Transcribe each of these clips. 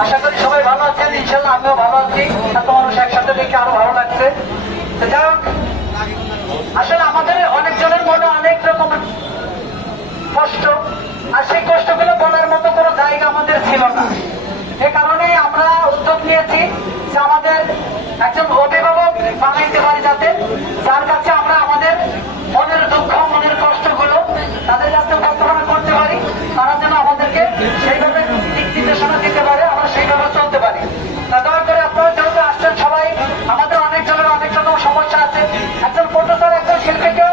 আশা করি সবাই ভালো আছেন, ইনশাল্লাহ আমিও ভালো আছি। এত মানুষ একসাথে দেখে আরো ভালো লাগছে। যাই হোক, আসলে আমাদের অনেকজনের মনে অনেক রকম কষ্ট, আর সেই কষ্টগুলো বলার মতো কোনো জায়গা আমাদের ছিল না। এ কারণেই আমরা উদ্যোগ নিয়েছি যে আমাদের একজন অভিভাবক বানাইতে পারি, যাতে যার কাছে আমরা আমাদের মনের দুঃখ মনের কষ্টগুলো তাদের কাছে উপস্থাপনা করতে পারি, তারা যেন আমাদেরকে সেইভাবে দিক নির্দেশনা দিতে পারে, আমরা সেইভাবে চলতে পারি। দয়া করে আপনারা যেহেতু আসছেন সবাই, আমাদের অনেকজনের অনেক রকম সমস্যা আছে। একজন প্রফেসর একজন শিল্পীকে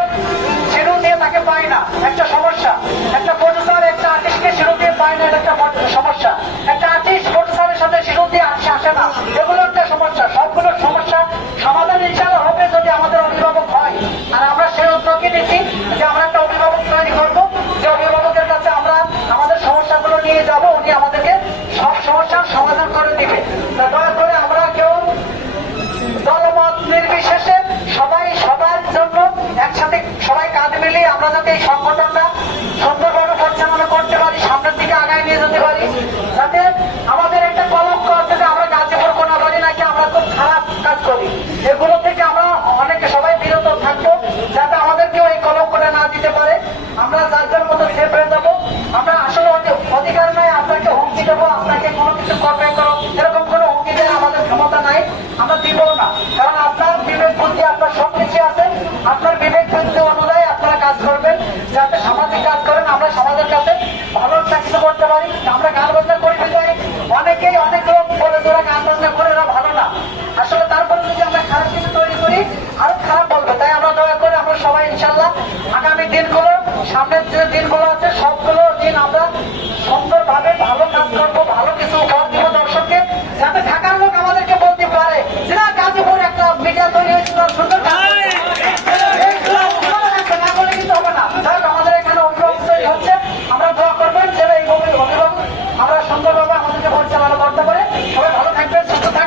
শিরু দিয়ে তাকে পায় না, একটা সমস্যা। একটা প্রফেসর একটা আর্টিস্টকে শিরু দিয়ে পায় না, এটা একটা সমস্যা। একটা আর্টিস্ট প্রফেসরের সাথে শিরু দিয়ে আসে না, এগুলো একটা সমস্যা। সবগুলো সমস্যা সমাধান ইনশাআল্লাহ হবে যদি আমাদের অভিভাবক হয়। আর আমরা সেই উদ্যোগই নিচ্ছি যে আমরা একটা অভিভাবক তৈরি করবো, যে অভিভাবকের কাছে আমরা আমাদের সমস্যাগুলো নিয়ে যাব, উনি আমাদেরকে সব সমস্যার সমাধান করে দিবে। দয়া করে আমরা কেউ দলমত নির্বিশেষে সবাই সবার জন্য একসাথে সবাই কাঁধ মিলিয়ে আমরা যাতে এই সংগঠনটা সুন্দরভাবে পরিচালনা করতে পারি, সামনের দিকে আগায় নিয়ে যেতে পারি। যাতে আমাদের একটা কলঙ্ক আছে যে আমরা গাজীপুর কোনাবাড়ি নাকি আমরা খুব খারাপ কাজ করি, এগুলো থেকে আমরা অনেকে সবাই বিরত থাকবো, যাতে আমাদেরকেও এই কলঙ্কটা না দিতে পারে। আমরা যার যার মতো সেফ হয়ে যাবো। আমরা আসলে অধিকার নয় আপনাকে হুমকি দেবো, আপনাকে কোনো কিছু করবে করো, এরকম কোনো হুমকি দেওয়ার আমাদের ক্ষমতা নাই, আমরা দিব না। কারণ আপনার বিবেক বুদ্ধি, আপনার সবকিছু আছে, আপনার বিবেক বুদ্ধি অনুযায়ী আপনারা কাজ করবেন, যাতে সামাজিক কাজ করেন, আমরা সমাজের কাছে ভালো চাকরি করতে পারি। আমরা গান বাজনা করি যাই, অনেকেই অনেক লোক বলে তোরা গান বাজনা করে এরা ভালো না। আসলে তারপরে যদি আমরা খারাপ কিছু তৈরি করি আরো খারাপ বলবে। তাই আমরা দয়া করে আমরা সবাই ইনশাল্লাহ আগামী দিনগুলো, সামনের যে দিনগুলো আছে সবগুলো দিন আমরা সুন্দরভাবে ভালো কাজ করবো, ভালো কিছু উপহার দিব দর্শককে, যাতে ঢাকার লোক আমাদেরকে বলতে পারে যে না, গাজীপুর একটা মিডিয়া তৈরি হয়েছিল, সুন্দর কাজ না বলে কিন্তু হবে না। যাই আমাদের এখানে অভিভাবক তৈরি হচ্ছে, আমরা দোয়া করবেন যেন এই অভিভাবক আমরা সুন্দরভাবে আমাদেরকে পরিচালনা করতে পারে। সবাই ভালো থাকবেন, সুস্থ থাকবেন।